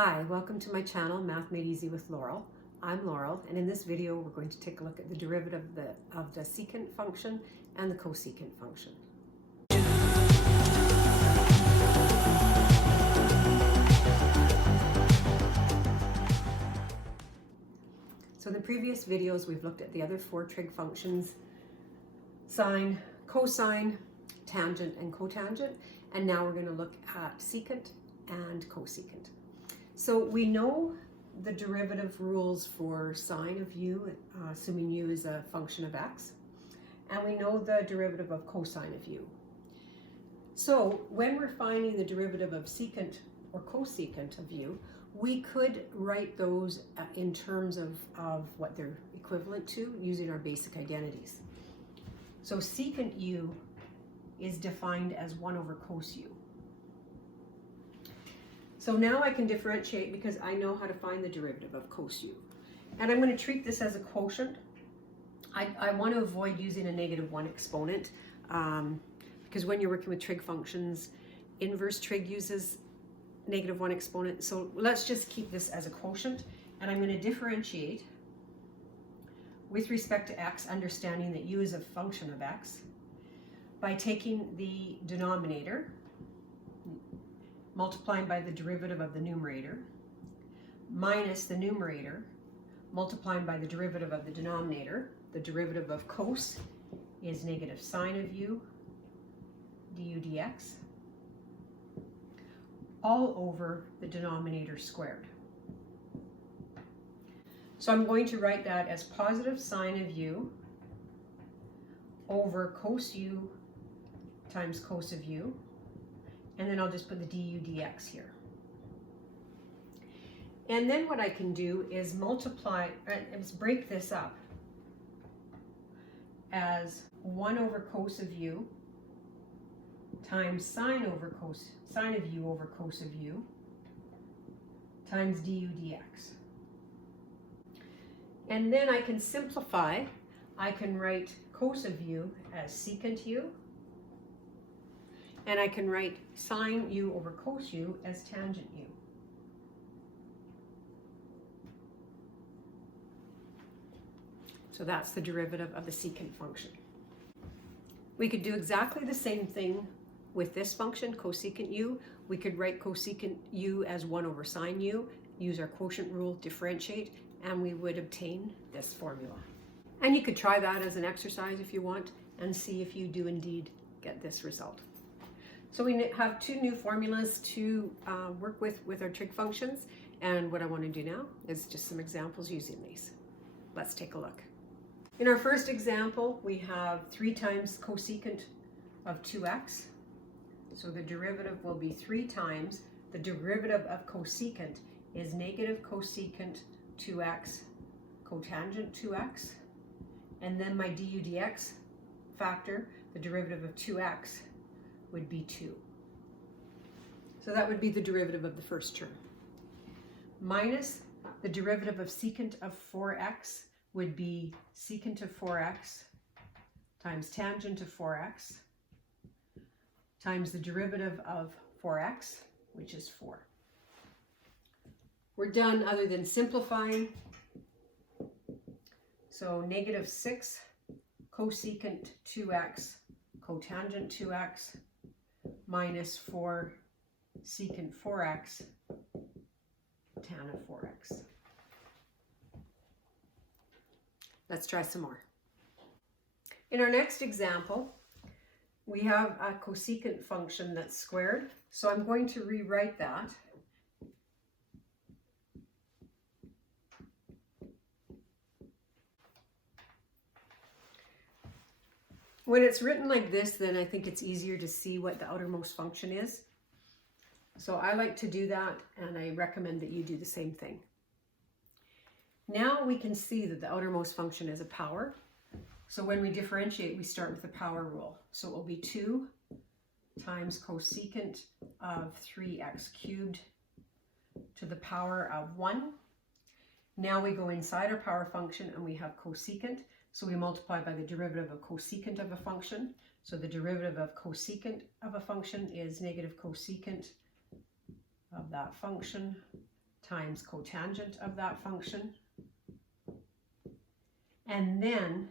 Hi, welcome to my channel, Math Made Easy with Laurel. I'm Laurel, and in this video we're going to take a look at the derivative of the secant function and the cosecant function. So in the previous videos we've looked at the other four trig functions: sine, cosine, tangent, and cotangent, and now we're going to look at secant and cosecant. So we know the derivative rules for sine of u, assuming u is a function of x, and we know the derivative of cosine of u. So when we're finding the derivative of secant or cosecant of u, we could write those in terms of what they're equivalent to using our basic identities. So secant u is defined as 1 over cos u. So now I can differentiate because I know how to find the derivative of cos u. And I'm going to treat this as a quotient. I want to avoid using a -1 exponent because when you're working with trig functions, inverse trig uses -1 exponent. So let's just keep this as a quotient, and I'm going to differentiate with respect to x, understanding that u is a function of x, by taking the denominator, multiplying by the derivative of the numerator, minus the numerator, multiplying by the derivative of the denominator. The derivative of cos is negative sine of u du dx, all over the denominator squared. So I'm going to write that as positive sine of u over cos u times cos of u, and then I'll just put the du dx here. And then what I can do is break this up as 1 over cos of u times sine of u over cos of u times du dx. And then I can simplify. I can write cos of u as secant u, and I can write sine u over cos u as tangent u. So that's the derivative of the secant function. We could do exactly the same thing with this function, cosecant u. We could write cosecant u as 1 over sine u, use our quotient rule, differentiate, and we would obtain this formula. And you could try that as an exercise if you want and see if you do indeed get this result. So we have two new formulas to work with our trig functions, and what I want to do now is just some examples using these. Let's take a look. In our first example, we have 3 times cosecant of 2x. So the derivative will be 3 times. The derivative of cosecant is negative cosecant 2x cotangent 2x. And then my du dx factor, the derivative of 2x, would be 2. So that would be the derivative of the first term. Minus the derivative of secant of 4x would be secant of 4x times tangent of 4x times the derivative of 4x, which is 4. We're done other than simplifying. So -6 cosecant 2x cotangent 2x minus 4 secant 4x tan of 4x. Let's try some more. In our next example, we have a cosecant function that's squared. So I'm going to rewrite that. When it's written like this, then I think it's easier to see what the outermost function is. So I like to do that, and I recommend that you do the same thing. Now we can see that the outermost function is a power. So when we differentiate, we start with the power rule. So it will be 2 times cosecant of 3x cubed to the power of 1. Now we go inside our power function and we have cosecant. So we multiply by the derivative of cosecant of a function. So the derivative of cosecant of a function is negative cosecant of that function times cotangent of that function. And then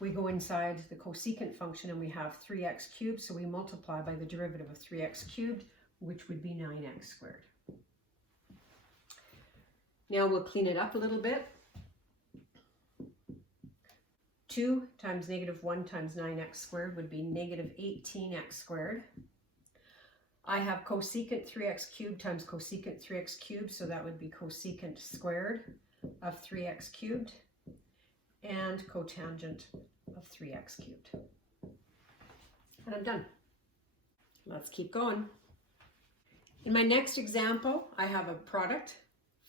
we go inside the cosecant function and we have 3x cubed, so we multiply by the derivative of 3x cubed, which would be 9x squared. Now we'll clean it up a little bit. 2 times negative 1 times 9x squared would be negative 18x squared. I have cosecant 3x cubed times cosecant 3x cubed, so that would be cosecant squared of 3x cubed and cotangent of 3x cubed. And I'm done. Let's keep going. In my next example, I have a product,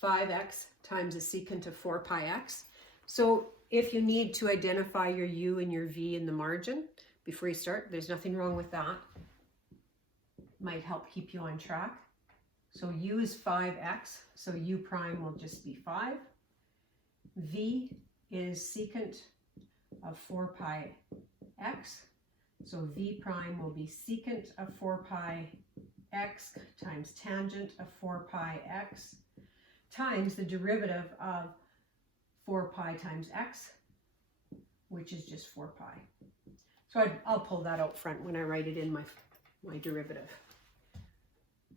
5x times a secant of 4 pi x. So if you need to identify your u and your v in the margin before you start, there's nothing wrong with that. Might help keep you on track. So u is 5x, so u prime will just be 5. V is secant of 4 pi x, so v prime will be secant of 4 pi x times tangent of 4 pi x times the derivative of 4 pi times x, which is just 4 pi. So I'll pull that out front when I write it in my derivative.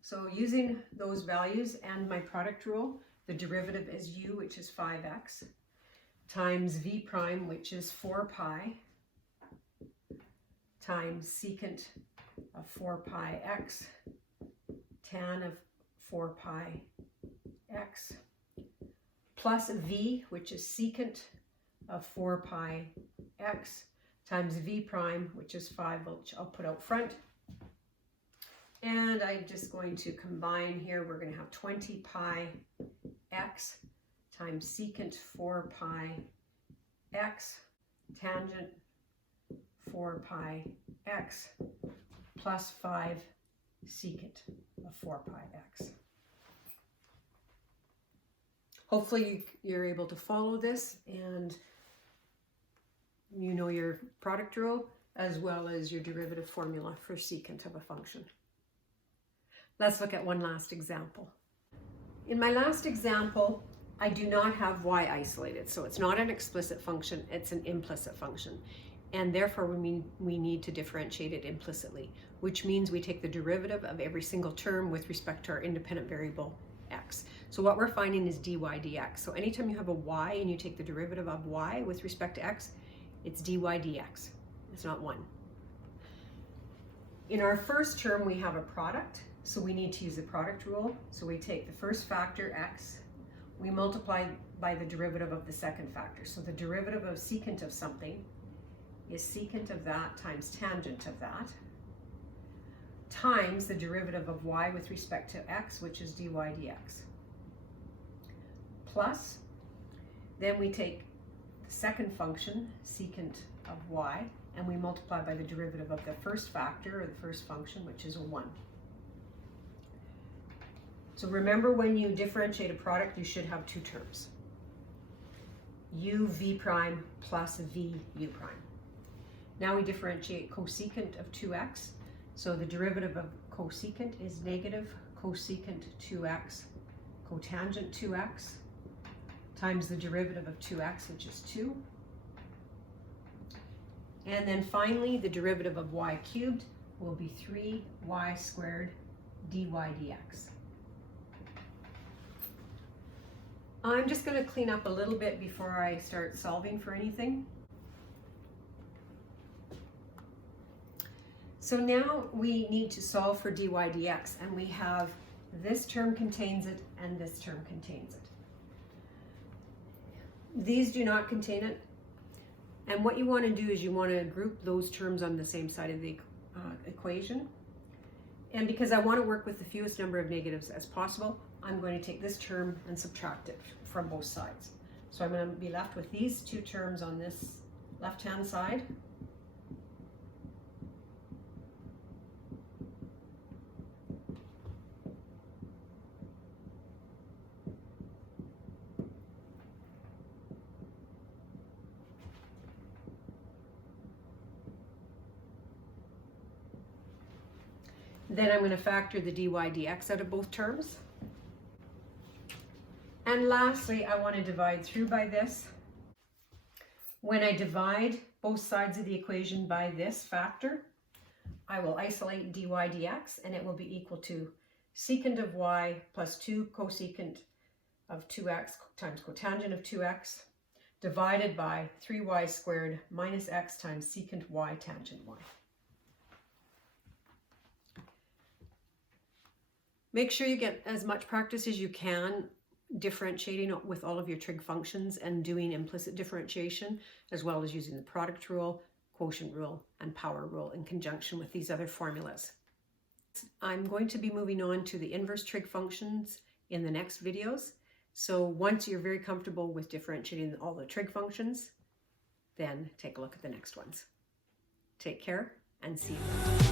So using those values and my product rule, the derivative is u, which is 5x, times v prime, which is 4 pi, times secant of 4 pi x, tan of 4 pi x, plus v, which is secant of 4 pi x, times v prime, which is 5, which I'll put out front. And I'm just going to combine here. We're going to have 20 pi x times secant 4 pi x, tangent 4 pi x, plus 5 secant of 4 pi x. Hopefully you're able to follow this and you know your product rule as well as your derivative formula for secant of a function. Let's look at one last example. In my last example, I do not have y isolated, so it's not an explicit function, it's an implicit function. And therefore we need to differentiate it implicitly, which means we take the derivative of every single term with respect to our independent variable x. So what we're finding is dy dx. So anytime you have a y and you take the derivative of y with respect to x, it's dy dx. It's not 1. In our first term, we have a product, so we need to use the product rule. So we take the first factor, x, we multiply by the derivative of the second factor. So the derivative of secant of something is secant of that times tangent of that, times the derivative of y with respect to x, which is dy dx. Plus, then we take the second function, secant of y, and we multiply by the derivative of the first factor, or the first function, which is a 1. So remember, when you differentiate a product, you should have two terms. U v prime plus v u prime. Now we differentiate cosecant of 2x. So the derivative of cosecant is negative cosecant 2x cotangent 2x times the derivative of 2x, which is 2. And then finally, the derivative of y cubed will be 3y squared dy dx. I'm just going to clean up a little bit before I start solving for anything. So now we need to solve for dy dx, and we have this term contains it and this term contains it. These do not contain it, and what you want to do is you want to group those terms on the same side of the equation. And because I want to work with the fewest number of negatives as possible, I'm going to take this term and subtract it from both sides. So I'm going to be left with these two terms on this left-hand side. Then I'm going to factor the dy dx out of both terms. And lastly, I want to divide through by this. When I divide both sides of the equation by this factor, I will isolate dy dx, and it will be equal to secant of y plus 2 cosecant of 2x times cotangent of 2x divided by 3y squared minus x times secant y tangent y. Make sure you get as much practice as you can differentiating with all of your trig functions and doing implicit differentiation, as well as using the product rule, quotient rule, and power rule in conjunction with these other formulas. I'm going to be moving on to the inverse trig functions in the next videos. So once you're very comfortable with differentiating all the trig functions, then take a look at the next ones. Take care and see you.